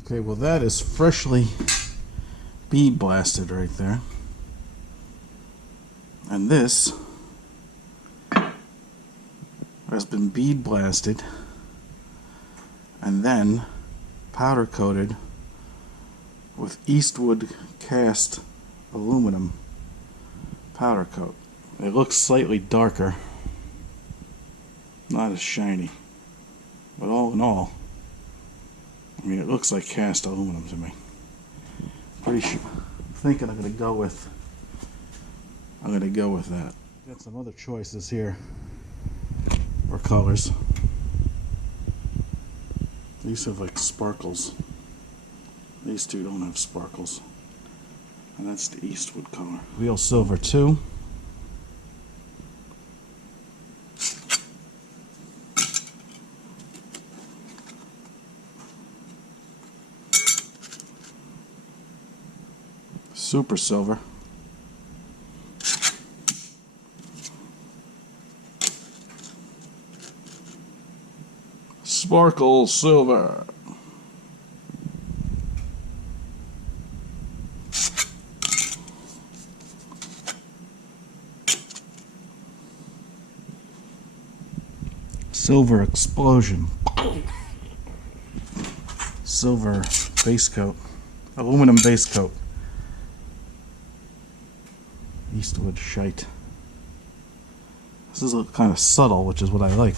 Okay, well that is freshly bead blasted right there. And this has been bead blasted and then powder coated with Eastwood cast aluminum powder coat. It looks slightly darker, not as shiny, but all in all, I mean, it looks like cast aluminum to me. Pretty sure, thinking I'm gonna go with that. Got some other choices here for colors. These have like sparkles. These two don't have sparkles. And that's the Eastwood color. Wheel silver 2. Super silver. Sparkle silver. Silver explosion. Silver base coat. Aluminum base coat. Eastwood shite. This is kind of subtle, which is what I like.